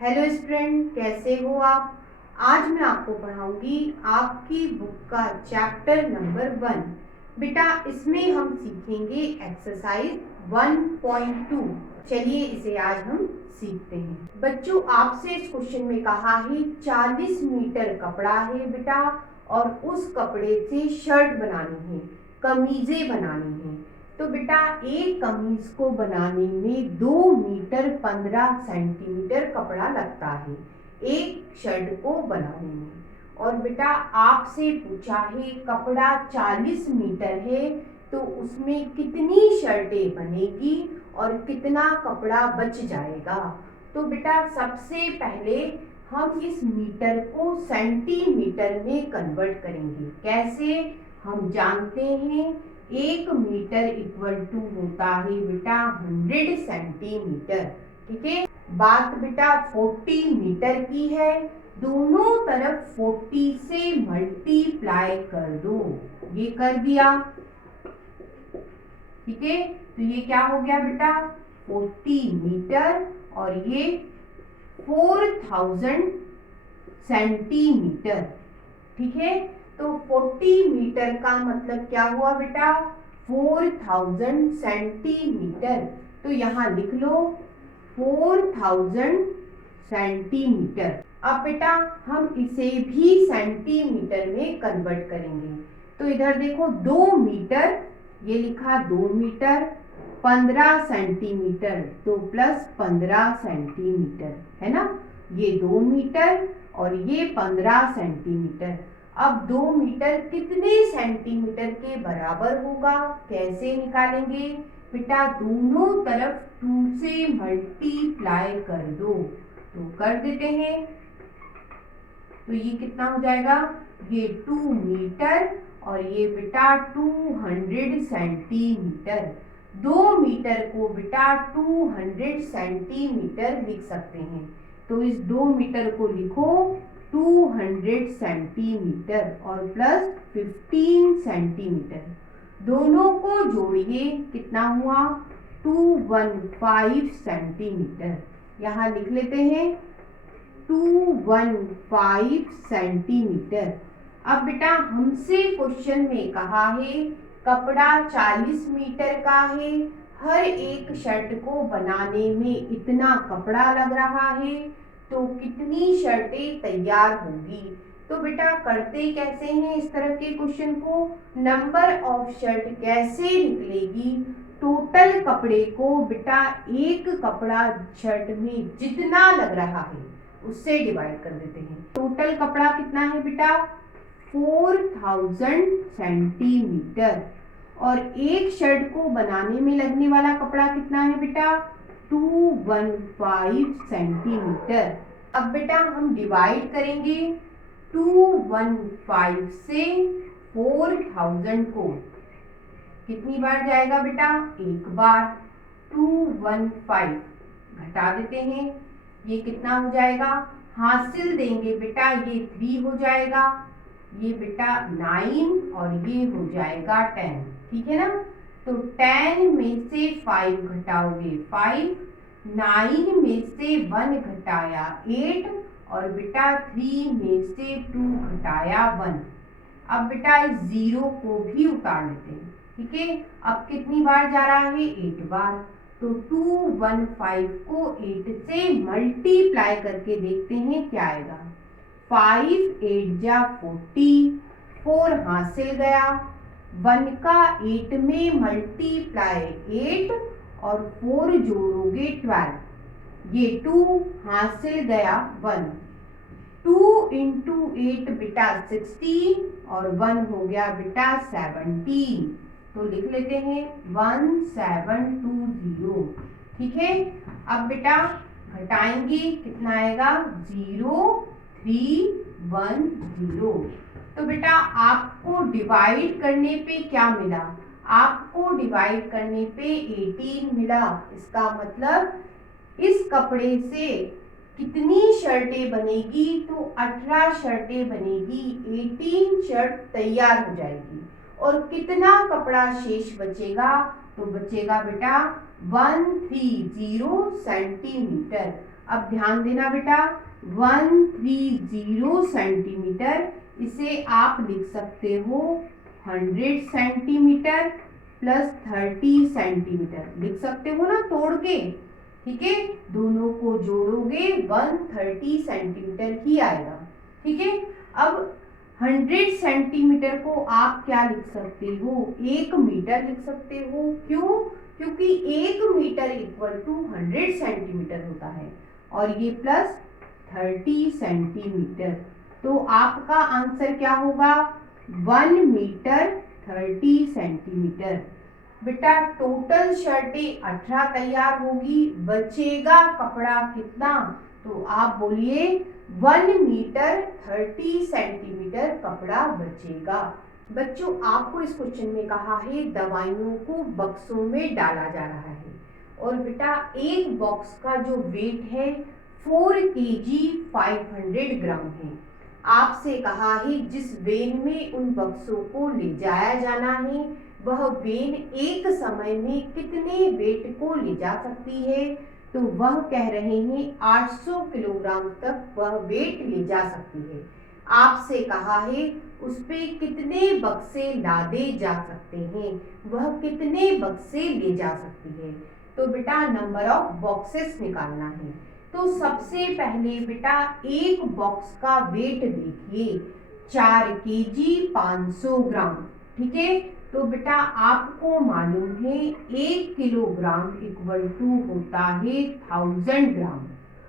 Hello student, कैसे हो आप। आज मैं आपको पढ़ाऊंगी आपकी बुक का चैप्टर नंबर 1। बेटा इसमें हम सीखेंगे एक्सरसाइज 1.2। चलिए इसे आज हम सीखते हैं। बच्चों आपसे इस क्वेश्चन में कहा है 40 मीटर कपड़ा है बेटा, और उस कपड़े से शर्ट बनानी है, कमीजें बनानी है। तो बेटा एक कमीज को बनाने में 2 मीटर 15 सेंटीमीटर कपड़ा लगता है, एक शर्ट को बनाने में। और बेटा आपसे पूछा है कपड़ा 40 मीटर है, तो उसमें कितनी शर्टें बनेगी और कितना कपड़ा बच जाएगा। तो बेटा सबसे पहले हम इस मीटर को सेंटीमीटर में कन्वर्ट करेंगे। कैसे, हम जानते हैं 1 मीटर इक्वल टू होता है बेटा 100 सेंटीमीटर। ठीक है, बात बेटा 40 मीटर की है, दोनों तरफ 40 से मल्टीप्लाई कर दो। ये कर दिया, ठीक है। तो ये क्या हो गया बेटा 40 मीटर, और ये 4000 सेंटीमीटर। ठीक है, तो 40 मीटर का मतलब क्या हुआ बेटा 4000 सेंटीमीटर। तो यहाँ लिख लो 4000 सेंटीमीटर। अब बेटा हम इसे भी सेंटीमीटर में कन्वर्ट करेंगे। तो इधर देखो 2 मीटर, ये लिखा 2 मीटर 15 सेंटीमीटर, तो प्लस 15 सेंटीमीटर है ना। ये 2 मीटर और ये 15 सेंटीमीटर। अब 2 मीटर कितने सेंटीमीटर के बराबर होगा, कैसे निकालेंगे बेटा, दोनों तरफ 2 से मल्टीप्लाई कर दो। तो कर देते हैं, तो ये कितना हो जाएगा, ये 2 मीटर और ये बेटा 200 सेंटीमीटर। 2 मीटर को बेटा 200 सेंटीमीटर लिख सकते हैं। तो इस 2 मीटर को लिखो 200 सेंटीमीटर और प्लस 15 सेंटीमीटर, दोनों को जोड़िए, कितना हुआ 215 सेंटीमीटर। यहाँ लिख लेते हैं 215 सेंटीमीटर। अब बेटा हमसे क्वेश्चन में कहा है कपड़ा 40 मीटर का है, हर एक शर्ट को बनाने में इतना कपड़ा लग रहा है, तो कितनी शर्टें तैयार होंगी। तो बेटा करते कैसे हैं इस तरह के क्वेश्चन को, नंबर ऑफ शर्ट कैसे निकलेगी, टोटल कपड़े को बेटा एक कपड़ा शर्ट में जितना लग रहा है उससे डिवाइड कर देते हैं। टोटल कपड़ा कितना है बेटा 4000 सेंटीमीटर, और एक शर्ट को बनाने में लगने वाला कपड़ा कितना है बेटा 215 सेंटीमीटर। अब बेटा हम डिवाइड करेंगे 215 से 4000 को, कितनी बार जाएगा बेटा, एक बार। 215 घटा देते हैं, ये कितना हो जाएगा, हासिल देंगे बेटा ये 3 हो जाएगा, ये बेटा 9 और ये हो जाएगा 10। ठीक है ना, तो 10 में से 5 घटाओगे 5, 9 में से 1 घटाया 8, और बेटा 3 में से 2 घटाया 1। अब बेटा इस 0 को भी उतार लेते हैं। ठीक है, अब कितनी बार जा रहा है, 8 बार। तो 215 को 8 से मल्टीप्लाई करके देखते हैं क्या आएगा, 5 8 जा 40, 4 हासिल गया, 1 का 8 में मल्टीप्लाई 8 और 4 जोड़ोगे 12, ये 2 हासिल गया 1, 2 इंटू 8 बेटा 16 और 1 हो गया बेटा 17। तो लिख लेते हैं 1720। ठीक है, अब बेटा घटाएंगे, कितना आएगा 0310। तो बेटा आपको डिवाइड करने पे क्या मिला, आपको डिवाइड करने पे 18 मिला। इसका मतलब इस कपड़े से कितनी शर्टें बनेगी, तो 18 शर्टें बनेगी, 18 शर्ट तैयार हो जाएगी। और कितना कपड़ा शेष बचेगा, तो बचेगा बेटा 130 सेंटीमीटर। अब ध्यान देना बेटा, 130 सेंटीमीटर, इसे आप लिख सकते हो 100 सेंटीमीटर प्लस 30 सेंटीमीटर, लिख सकते हो ना तोड़ के। ठीक है, दोनों को जोड़ोगे 130 सेंटीमीटर ही आएगा। ठीक है, अब 100 सेंटीमीटर को आप क्या लिख सकते हो, 1 मीटर लिख सकते हो। क्यों? क्योंकि 1 मीटर इक्वल टू 100 सेंटीमीटर होता है, और ये प्लस 30 सेंटीमीटर। तो आपका आंसर क्या होगा, 1 मीटर 30 सेंटीमीटर। बेटा टोटल शर्टें 18 तैयार होगी, बचेगा कपड़ा कितना, तो आप बोलिए 1 मीटर 30 सेंटीमीटर कपड़ा बचेगा। बच्चों आपको इस क्वेश्चन में कहा है दवाइयों को बक्सों में डाला जा रहा है, और बेटा एक बॉक्स का जो वेट है 4 kg 500 ग्राम है। आपसे कहा है जिस वेन में उन बक्सों को ले जाया जाना है वह वेन एक समय में कितने वेट को ले जा सकती है, तो वह कह रहे हैं 800 किलोग्राम तक वह वेट ले जा सकती है। आपसे कहा है उस पे कितने बक्से लादे जा सकते हैं, वह कितने बक्से ले जा सकती है। तो बेटा नंबर ऑफ बॉक्सेस निकालना है। तो सबसे पहले बेटा एक बॉक्स का वेट देखिए 4 kg 500 ग्राम। ठीक है, तो बेटा आपको मालूम है 1 किलोग्राम इक्वल टू होता है 1000 ग्राम।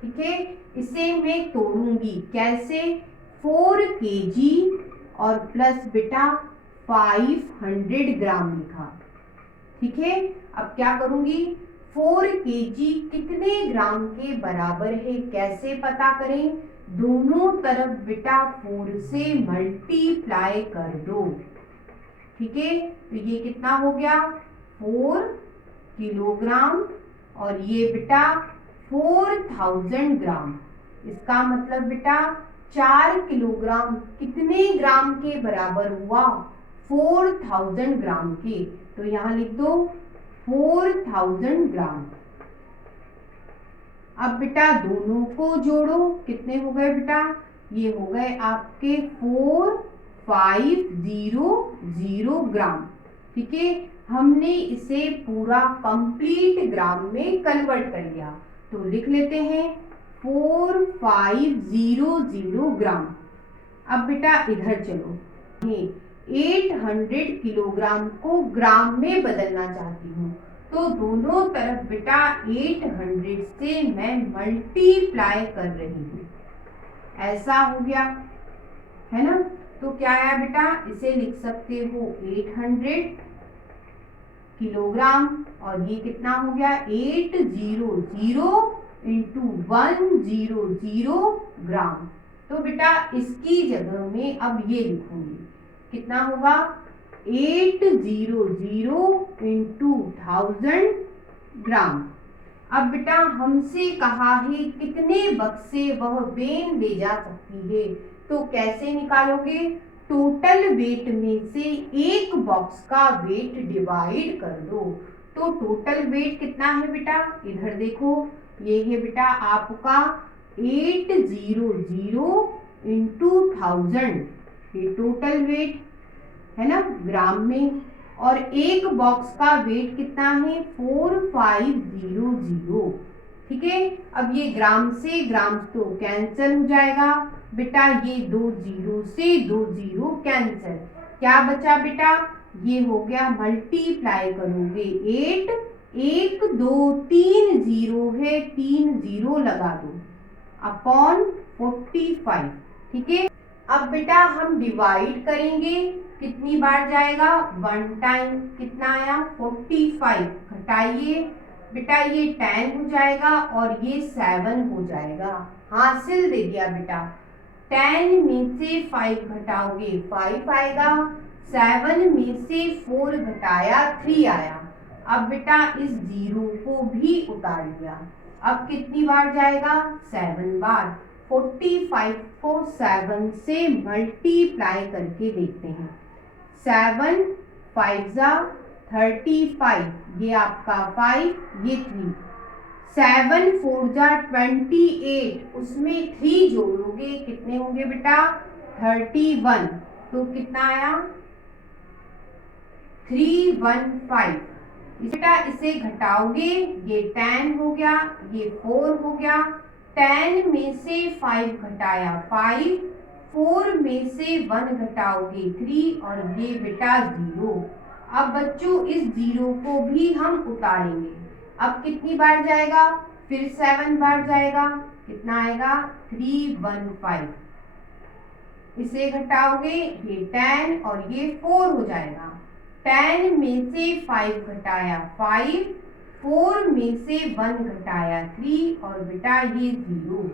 ठीक है, इसे मैं तोड़ूंगी कैसे, 4 kg और प्लस बेटा 500 ग्राम लिखा। ठीक है, अब क्या करूंगी, 4 kg कितने ग्राम के बराबर है कैसे पता करें, दोनों तरफ बेटा 4 से मल्टीप्लाई कर दो। ठीक है, तो ये कितना हो गया 4 किलोग्राम, और ये बेटा 4000 ग्राम। इसका मतलब बेटा 4 किलोग्राम कितने ग्राम के बराबर हुआ, 4000 ग्राम के। तो यहाँ लिख दो 4000 ग्राम। अब बेटा दोनों को जोड़ो, कितने हो गए बेटा, ये हो गए आपके 4500 ग्राम। ठीक है, हमने इसे पूरा कंप्लीट ग्राम में कन्वर्ट कर लिया, तो लिख लेते हैं 4500 ग्राम। अब बेटा इधर चलो, 800 किलोग्राम को ग्राम में बदलना चाहती हूँ, तो दोनों तरफ बेटा 800 से मैं मल्टीप्लाई कर रही हूँ, ऐसा हो गया है ना। तो क्या आया बेटा, इसे लिख सकते हो 800 किलोग्राम, और ये कितना हो गया 800 इंटू 100 ग्राम। तो बेटा इसकी जगह में अब ये लिखूंगी, कितना होगा 800 इंटू 1000 ग्राम। अब बेटा हमसे कहा है कितने बक्से वह वेन ले जा सकती है, तो कैसे निकालोगे, टोटल वेट में से एक बॉक्स का वेट डिवाइड कर दो। तो टोटल वेट कितना है बेटा, इधर देखो, ये है बेटा आपका 800 इंटू 1000, ये टोटल वेट है ना ग्राम में, और एक बॉक्स का वेट कितना है 4500। ठीक है, अब ये ग्राम से ग्राम तो कैंसिल हो जाएगा बेटा, ये 2 जीरो से 2 जीरो कैंसिल, क्या बचा बेटा, ये हो गया मल्टीप्लाई करोगे 8, 1 2 3 जीरो है, 3 जीरो लगा दो अपॉन 45। ठीक है, अब बेटा हम डिवाइड करेंगे, कितनी बार जाएगा, 1 टाइम, कितना आया 45, घटाइए बेटा ये 10 हो जाएगा और ये 7 हो जाएगा, हासिल दे दिया बेटा। 10 में से 5 घटाओगे 5 आएगा, 7 में से 4 घटाया 3 आया। अब बेटा इस जीरो को भी उतार लिया, अब कितनी बार जाएगा 7 बार। 45 को 7 से मल्टीप्लाई करके देखते हैं, 7 5 जा 35, ये आपका 5, ये 3, 7 4 जा 28, उसमें 3 जोड़ोगे कितने होंगे बेटा 31। तो कितना आया 315। बेटा इसे घटाओगे, ये 10 हो गया, ये 4 हो गया। 10 में से 5 घटाया 5, 4 में से 1 घटाओगे 3 और ये बेटा 0। अब बच्चों इस 0 को भी हम उतारेंगे। अब कितनी बार जाएगा, फिर 7 बार जाएगा, कितना आएगा 315। इसे घटाओगे, ये 10 और ये 4 हो जाएगा। 10 में से 5 घटाया 5, 4 में से 1 घटाया 3 और बेटा ये 0।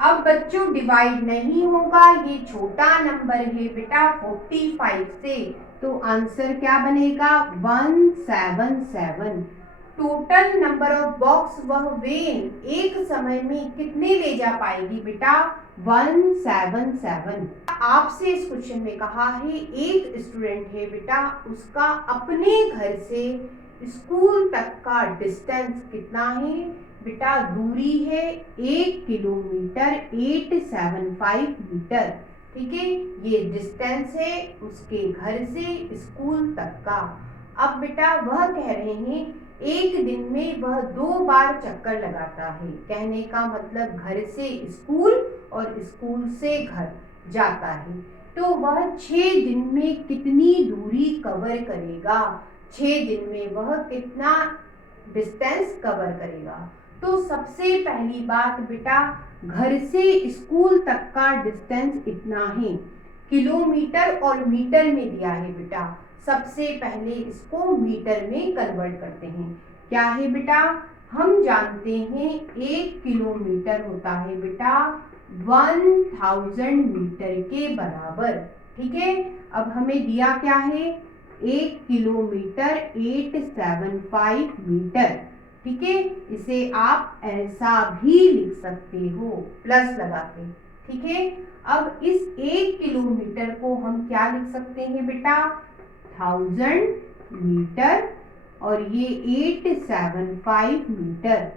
अब बच्चों डिवाइड नहीं होगा, ये छोटा नंबर है बेटा 45 से, तो आंसर क्या बनेगा 177। टोटल नंबर ऑफ बॉक्स वह वेन एक समय में कितने ले जा पाएगी बेटा 177। आपसे इस क्वेश्चन में कहा है एक स्टूडेंट है बेटा, उसका अपने घर से स्कूल तक का डिस्टेंस कितना है बेटा, दूरी है 1 किलोमीटर 875 मीटर। ठीक है, ये डिस्टेंस है उसके घर से स्कूल तक का। अब बेटा वह कह रहे हैं एक दिन में वह 2 बार चक्कर लगाता है, कहने का मतलब घर से स्कूल और स्कूल से घर जाता है, तो वह 6 दिन में कितनी दूरी कवर करेगा, 6 दिन में वह कितना डिस्टेंस कवर करेगा। तो सबसे पहली बात बेटा घर से स्कूल तक का डिस्टेंस इतना है, किलोमीटर और मीटर में दिया है बेटा। सबसे पहले इसको मीटर में कन्वर्ट करते हैं। क्या है बेटा, हम जानते हैं 1 किलोमीटर होता है बेटा 1000 मीटर के बराबर। ठीक है, अब हमें दिया क्या है 1 किलोमीटर 875 मीटर। ठीक है, इसे आप ऐसा भी लिख सकते हो प्लस लगा के। ठीक है, अब इस 1 किलोमीटर को हम क्या लिख सकते हैं बेटा 1000 मीटर और ये 875 मीटर,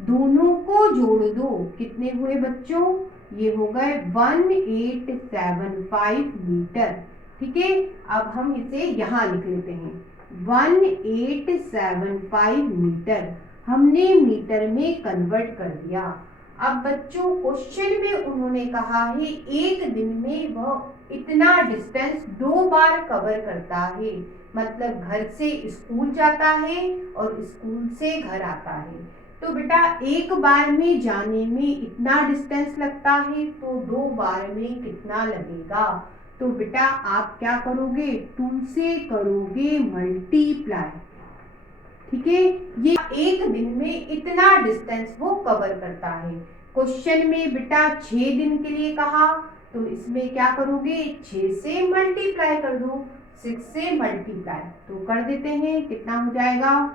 दोनों को जोड़ दो कितने हुए बच्चों, ये हो गए 1875 मीटर। ठीक है, अब हम इसे यहाँ लिख लेते हैं 1875 मीटर, हमने मीटर में कन्वर्ट कर दिया। अब बच्चों क्वेश्चन में उन्होंने कहा है एक दिन में वह इतना डिस्टेंस 2 बार कवर करता है, मतलब घर से स्कूल जाता है और स्कूल से घर आता है। तो बेटा एक बार में जाने में इतना डिस्टेंस लगता है, तो 2 बार में कितना लगेगा। तो बेटा आप क्या करोगे 2 से करोगे मल्टीप्लाई। ठीक है, ये एक दिन में इतना डिस्टेंस वो कवर करता है। क्वेश्चन में बेटा 6 दिन के लिए कहा, तो इसमें क्या करोगे 6 से मल्टीप्लाई कर दो, 6 से मल्टीप्लाई तो कर देते हैं, कितना हो जाएगा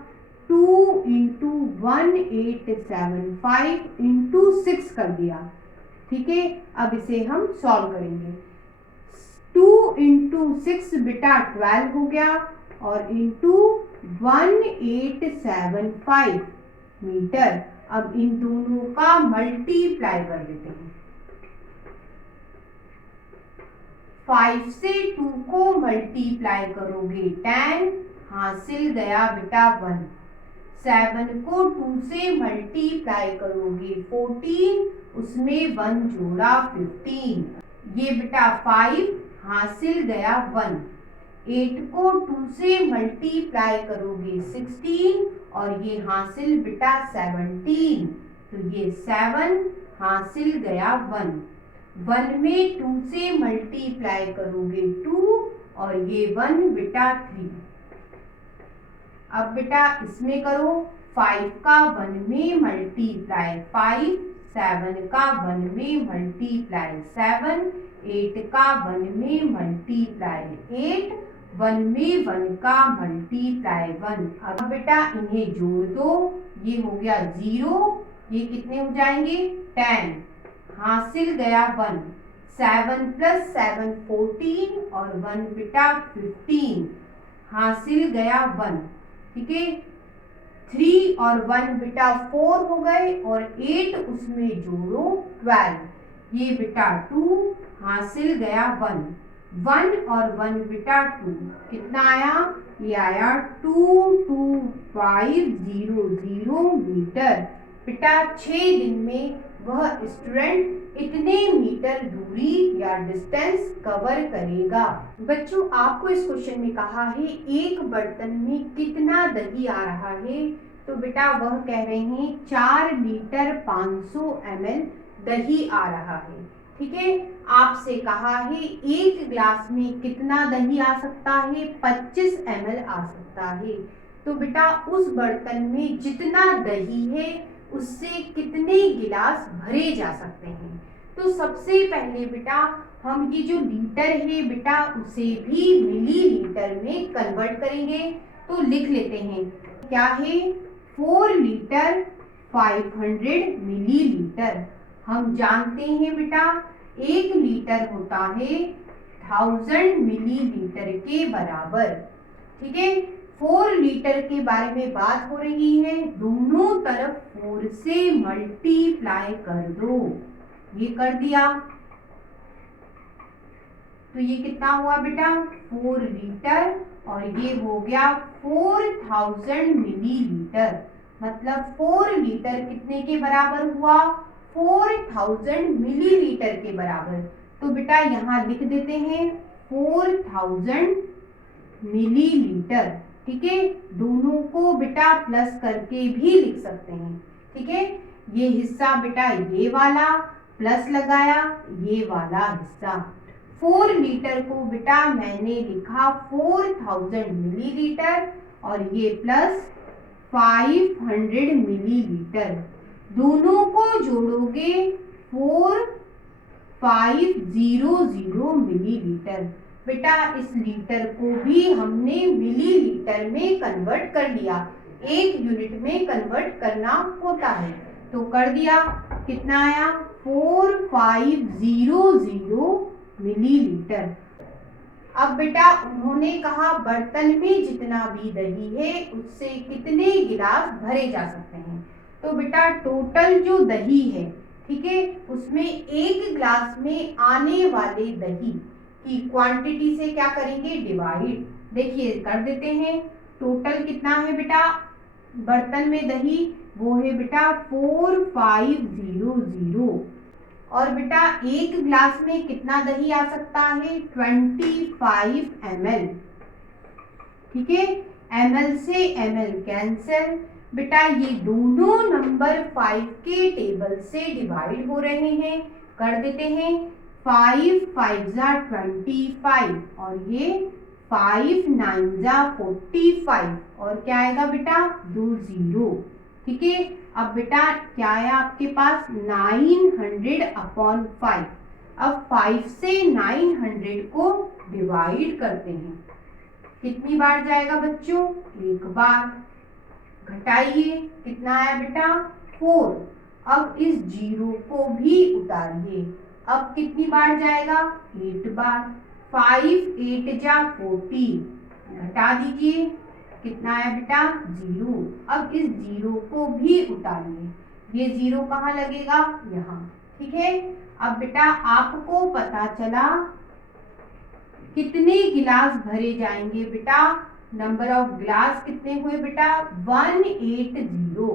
2 इंटू 1875 इंटू 6 कर दिया। ठीक है, अब इसे हम सॉल्व करेंगे। 2 इंटू 6 बेटा 12 हो गया और इंटू 1875 मीटर। अब इन दोनों का मल्टीप्लाई कर देते हैं। 5 से 2 को मल्टीप्लाई करोगे 10, हासिल गया बेटा 1। 7 को 2 से मल्टीप्लाई करोगे 14, उसमें 1 जोड़ा 15, ये बेटा 5, हासिल गया 1। 8 को 2 से मल्टीप्लाई करोगे 16 और ये हासिल बेटा 17, तो ये 7, हासिल गया 1। 1 में 2 से मल्टीप्लाई करोगे 2 और ये 1 बेटा 3। अब बेटा इसमें करो 5 का 1 में मल्टीप्लाई 5, 7 का 1 में मल्टीप्लाई 7, 8 का 1 में मल्टीप्लाई 8, 1 में 1 का मल्टीप्लाई 1। अब बेटा इन्हें जोड़ दो, ये हो गया 0, ये कितने हो जाएंगे 10, हासिल गया 1। 7 + 7 14 और 1 बेटा 15, हासिल गया 1। ठीक है, 3 और 1 बेटा 4 हो गए और 8 उसमें जोड़ो 12, ये बेटा 2 हासिल गया 1, 1 और 1 बेटा 2, कितना आया, ये आया 22500 मीटर। बेटा 6 दिन में वह स्टूडेंट इतने मीटर दूरी या डिस्टेंस कवर करेगा। बच्चों आपको इस क्वेश्चन में कहा है एक बर्तन में कितना दही आ रहा है, तो बेटा वह कह रहे हैं 4 लीटर 500 ml दही आ रहा है। ठीक है, आपसे कहा है एक गिलास में कितना दही आ सकता है, 25 ml आ सकता है। तो बेटा उस बर्तन में जितना दही है उससे कितने गिलास भरे जा सकते हैं। तो सबसे पहले बेटा हम ये जो लीटर है बेटा उसे भी मिलीलीटर में कन्वर्ट करेंगे। तो लिख लेते हैं, क्या है, 4 लीटर 500 मिलीलीटर। हम जानते हैं बेटा 1 लीटर होता है 1000 मिलीलीटर के बराबर। ठीक है, 4 लीटर के बारे में बात हो रही है, दोनों तरफ 4 से मल्टीप्लाई कर दो, ये कर दिया तो ये कितना हुआ बेटा 4 लीटर और ये हो गया 4000 मिलीलीटर। मतलब 4 लीटर कितने के बराबर हुआ, 4000 मिलीलीटर के बराबर। तो बेटा यहाँ लिख देते हैं 4000 मिलीलीटर। ठीक है, दोनों को बेटा प्लस करके भी लिख सकते हैं। ठीक है, ये हिस्सा बेटा ये वाला प्लस लगाया, ये वाला हिस्सा। 4 लीटर को बेटा मैंने लिखा 4000 मिलीलीटर और ये प्लस 500 मिलीलीटर, दोनों को जोड़ोगे 4500 मिलीलीटर। बेटा इस लीटर को भी हमने मिलीलीटर में कन्वर्ट कर लिया, एक यूनिट में कन्वर्ट करना होता है, तो कर दिया, कितना आया 4500 मिलीलीटर। अब बेटा उन्होंने कहा बर्तन में जितना भी दही है उससे कितने गिलास भरे जा सकते हैं। तो बेटा टोटल जो दही है, ठीक है, उसमें एक गिलास में आने वाले दही की क्वांटिटी से क्या करेंगे, डिवाइड। देखिए कर देते हैं, टोटल कितना है बेटा बर्तन में दही, वो है बेटा 4500 और बेटा एक गिलास में कितना दही आ सकता है 25 ml। ठीक है, ml से ml कैंसिल, बेटा ये दोनों नंबर 5 के टेबल से डिवाइड हो रहे हैं, कर देते हैं 5 5 जा 25 और ये 5 9 जा 45 और क्या आएगा बेटा 20। ठीक है, अब बेटा क्या है आपके पास 900/5। अब 5 से 900 को डिवाइड करते हैं, कितनी बार जाएगा बच्चों, एक बार। घटाइए, कितना आया बेटा 4। अब इस 0 को भी उतारिए, अब कितनी बार जाएगा 8 बार। 5 8 जा 40, घटा दीजिए, कितना आया बेटा 0। अब इस 0 को भी उतारिए, ये 0 कहाँ लगेगा, यहाँ। ठीक है, अब बेटा आपको पता चला कितने गिलास भरे जाएंगे, बेटा नंबर ऑफ गिलास कितने हुए बेटा 180।